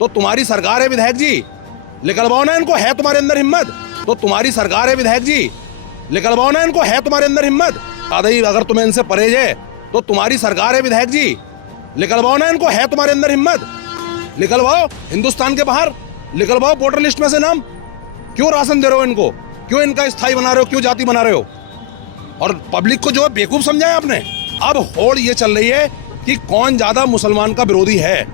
तो तुम्हारी सरकार है विधायक जी, निकलवाओ ना इनको, है तुम्हारे अंदर हिम्मत? तो तुम्हारी सरकार है विधायक जी, निकलवाओ ना इनको, है तुम्हारे अंदर हिम्मत? दादाजी अगर तुम्हें इनसे परहेज है तो तुम्हारी सरकार है विधायक जी, निकलवाओ ना इनको, है तुम्हारे अंदर हिम्मत? निकलवाओ, हिंदुस्तान के बाहर निकलवाओ वोटर लिस्ट में से नाम। क्यों राशन दे रहे हो इनको? क्यों इनका स्थायी बना रहे हो? क्यों जाति बना रहे हो? और पब्लिक को जो है बेवकूफ समझाया आपने। अब होड़ ये चल रही है कि कौन ज्यादा मुसलमान का विरोधी है।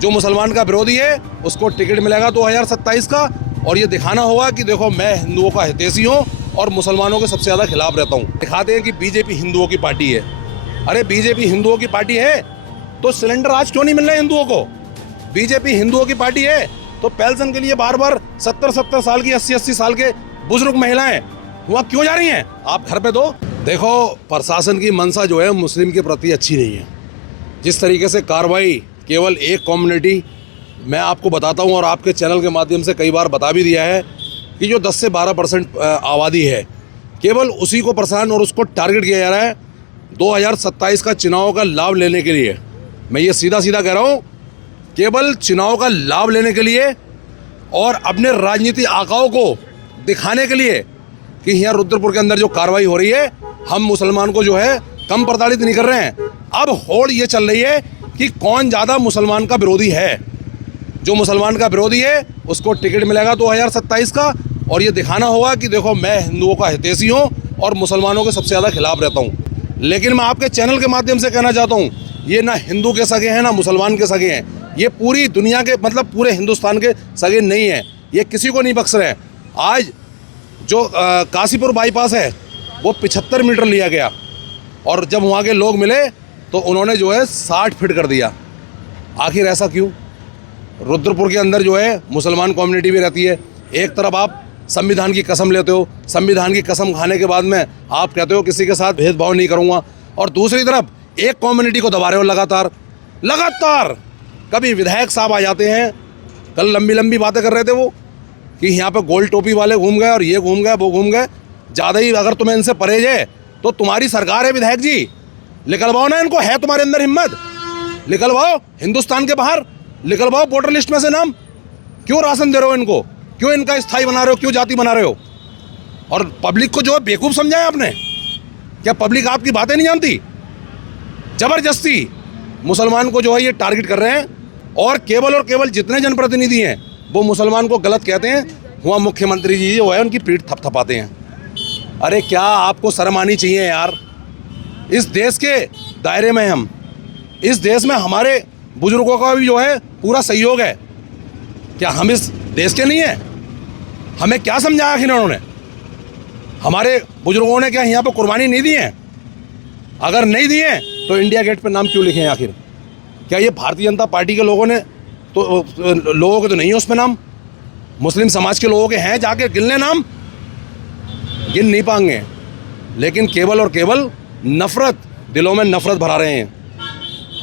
जो मुसलमान का विरोधी है उसको टिकट मिलेगा 2027 का, और ये दिखाना होगा कि देखो मैं हिंदुओं का हितैषी हूँ और मुसलमानों के सबसे ज्यादा खिलाफ रहता हूँ। दिखाते हैं कि बीजेपी हिंदुओं की पार्टी है। अरे बीजेपी हिंदुओं की पार्टी है तो सिलेंडर आज क्यों नहीं मिल रहे हिंदुओं को? बीजेपी हिंदुओं की पार्टी है तो पेंशन के लिए बार बार 70-70 साल की 80-80 साल के बुजुर्ग महिलाएं वहाँ क्यों जा रही हैं? आप घर पे दो। देखो प्रशासन की मंशा जो है मुस्लिम के प्रति अच्छी नहीं है। जिस तरीके से कार्रवाई केवल एक कम्युनिटी, मैं आपको बताता हूँ और आपके चैनल के माध्यम से कई बार बता भी दिया है कि जो 10 से 12% आबादी है केवल उसी को परेशान और उसको टारगेट किया जा रहा है 2027 का चुनाव का लाभ लेने के लिए। मैं ये सीधा सीधा कह रहा हूँ, केवल चुनाव का लाभ लेने के लिए और अपने राजनीति आकाओं को दिखाने के लिए कि यहाँ रुद्रपुर के अंदर जो कार्रवाई हो रही है हम मुसलमान को जो है कम प्रताड़ित नहीं कर रहे हैं। अब होड़ ये चल रही है कि कौन ज़्यादा मुसलमान का विरोधी है। जो मुसलमान का विरोधी है उसको टिकट मिलेगा 2027 का, और ये दिखाना होगा कि देखो मैं हिंदुओं का हितैषी हूँ और मुसलमानों के सबसे ज़्यादा खिलाफ रहता हूँ। लेकिन मैं आपके चैनल के माध्यम से कहना चाहता हूँ, ये ना हिंदू के सगे हैं ना मुसलमान के सगे हैं। ये पूरी दुनिया के मतलब पूरे हिंदुस्तान के सगे नहीं हैं। ये किसी को नहीं बख्श रहे हैं। आज जो काशीपुर बाईपास है वो 75 मीटर लिया गया, और जब वहाँ के लोग मिले तो उन्होंने जो है 60 फीट कर दिया। आखिर ऐसा क्यों? रुद्रपुर के अंदर जो है मुसलमान कम्युनिटी भी रहती है। एक तरफ आप संविधान की कसम लेते हो, संविधान की कसम खाने के बाद में आप कहते हो किसी के साथ भेदभाव नहीं करूँगा, और दूसरी तरफ एक कम्युनिटी को दबा रहे हो लगातार। कभी विधायक साहब आ जाते हैं, कल लंबी लंबी बातें कर रहे थे वो कि यहाँ पे गोल टोपी वाले घूम गए और ये घूम गए वो घूम गए। ज़्यादा ही अगर तुम्हें इनसे परहेज है तो तुम्हारी सरकार है विधायक जी, निकलवाओ ना इनको, है तुम्हारे अंदर हिम्मत? निकलवाओ, हिंदुस्तान के बाहर निकलवाओ वोटर लिस्ट में से नाम। क्यों राशन दे रहे हो इनको? क्यों इनका स्थायी बना रहे हो? क्यों जाति बना रहे हो? और पब्लिक को जो है बेवकूफ समझाया आपने। क्या पब्लिक आपकी बातें नहीं जानती? जबरदस्ती मुसलमान को जो है ये टारगेट कर रहे हैं, और केवल जितने जनप्रतिनिधि हैं वो मुसलमान को गलत कहते हैं, वहाँ मुख्यमंत्री जी जो है उनकी पीठ थपथपाते हैं। अरे क्या आपको शर्म आनी चाहिए यार। इस देश के दायरे में हम, इस देश में हमारे बुजुर्गों का भी जो है पूरा सहयोग है। क्या हम इस देश के नहीं हैं? हमें क्या समझाया आखिर उन्होंने? हमारे बुजुर्गों ने क्या यहाँ पर कुर्बानी नहीं दी है? अगर नहीं दी है तो इंडिया गेट पर नाम क्यों लिखे हैं आखिर? क्या ये भारतीय जनता पार्टी के लोगों ने तो लोगों के तो नहीं है उसमें नाम? मुस्लिम समाज के लोगों के हैं, जाके गिन लें नाम, गिन नहीं पाएंगे। लेकिन केवल और केवल नफरत, दिलों में नफरत भरा रहे हैं,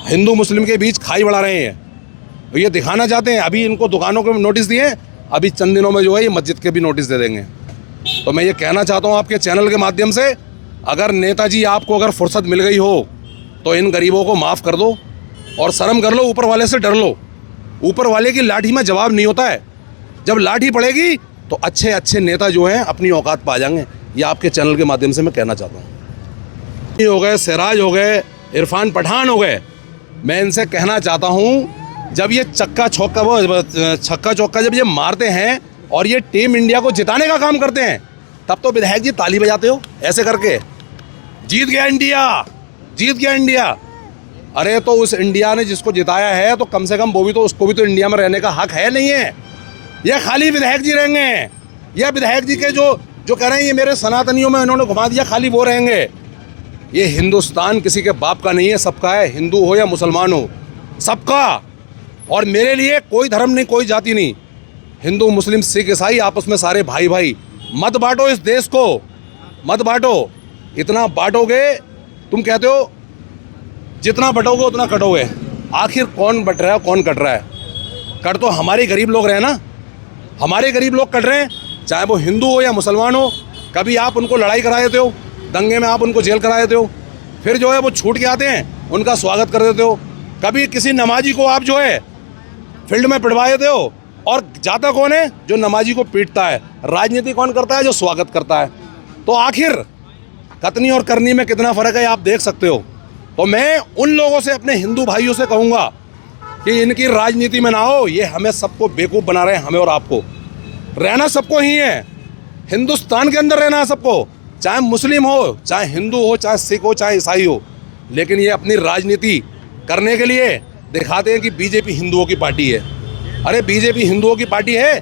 हिंदू मुस्लिम के बीच खाई बढ़ा रहे हैं। तो ये दिखाना चाहते हैं। अभी इनको दुकानों को नोटिस दिए, अभी चंद दिनों में जो है ये मस्जिद के भी नोटिस दे देंगे। तो मैं ये कहना चाहता हूँ आपके चैनल के माध्यम से, अगर नेताजी आपको अगर फुर्सत मिल गई हो तो इन गरीबों को माफ़ कर दो और शर्म कर लो, ऊपर वाले से डर लो। ऊपर वाले की लाठी में जवाब नहीं होता है। जब लाठी पड़ेगी तो अच्छे अच्छे नेता जो हैं अपनी औकात पा जाएंगे। ये आपके चैनल के माध्यम से मैं कहना चाहता हूँ। हो गए सिराज, हो गए इरफान पठान, हो गए, मैं इनसे कहना चाहता हूँ, जब ये छक्का चौका जब ये मारते हैं और ये टीम इंडिया को जिताने का काम करते हैं, तब तो विधायक जी ताली बजाते हो ऐसे करके, जीत गया इंडिया, जीत गया इंडिया। अरे तो उस इंडिया ने जिसको जिताया है तो कम से कम वो भी तो, उसको भी तो इंडिया में रहने का हक है नहीं है? ये खाली विधायक जी रहेंगे? या विधायक जी के जो कह रहे हैं ये मेरे सनातनियों में इन्होंने घुमा दिया, खाली वो रहेंगे? ये हिंदुस्तान किसी के बाप का नहीं है, सबका है, हिंदू हो या मुसलमान हो, सबका। और मेरे लिए कोई धर्म नहीं, कोई जाति नहीं, हिंदू मुस्लिम सिख ईसाई आपस में सारे भाई भाई। मत बांटो इस देश को, मत बांटो। इतना बांटोगे, तुम कहते हो जितना बटोगे उतना कटोगे। आखिर कौन बट रहा है, कौन कट रहा है? कट तो हमारे गरीब लोग रहे ना, हमारे गरीब लोग कट रहे हैं, चाहे वो हिंदू हो या मुसलमान हो। कभी आप उनको लड़ाई करा देते हो, दंगे में आप उनको जेल करा देते हो, फिर जो है वो छूट के आते हैं, उनका स्वागत कर देते हो। कभी किसी नमाजी को आप जो है फील्ड में पिटवा देते हो। और जाता कौन है? जो नमाजी को पीटता है। राजनीति कौन करता है? जो स्वागत करता है। तो आखिर कतनी और करनी में कितना फ़र्क है आप देख सकते हो। तो मैं उन लोगों से, अपने हिंदू भाइयों से कहूँगा कि इनकी राजनीति में ना हो। ये हमें सबको बेवकूफ़ बना रहे हैं, हमें और आपको। रहना सबको ही है, हिंदुस्तान के अंदर रहना है सबको, चाहे मुस्लिम हो, चाहे हिंदू हो, चाहे सिख हो, चाहे ईसाई हो। लेकिन ये अपनी राजनीति करने के लिए दिखाते हैं कि बीजेपी हिंदुओं की पार्टी है। अरे बीजेपी हिंदुओं की पार्टी है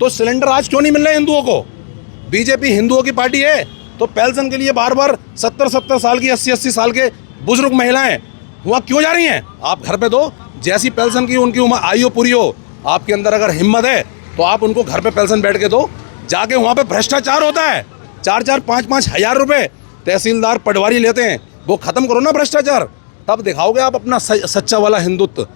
तो सिलेंडर आज क्यों नहीं मिल रहे हिंदुओं को? बीजेपी हिंदुओं की पार्टी है तो पेंशन के लिए बार बार 70-70 साल की, 80-80 साल के बुजुर्ग महिलाएं वहाँ क्यों जा रही हैं? आप घर पे दो, जैसी पेंशन की उनकी उम्र आयु पूरी हो, आपके अंदर अगर हिम्मत है तो आप उनको घर पे पेंशन बैठ के दो। जाके वहाँ पे भ्रष्टाचार होता है, 4-4, 5-5 हज़ार रुपये तहसीलदार पटवारी लेते हैं, वो खत्म करो ना भ्रष्टाचार, तब दिखाओगे आप अपना सच्चा वाला हिंदुत्व।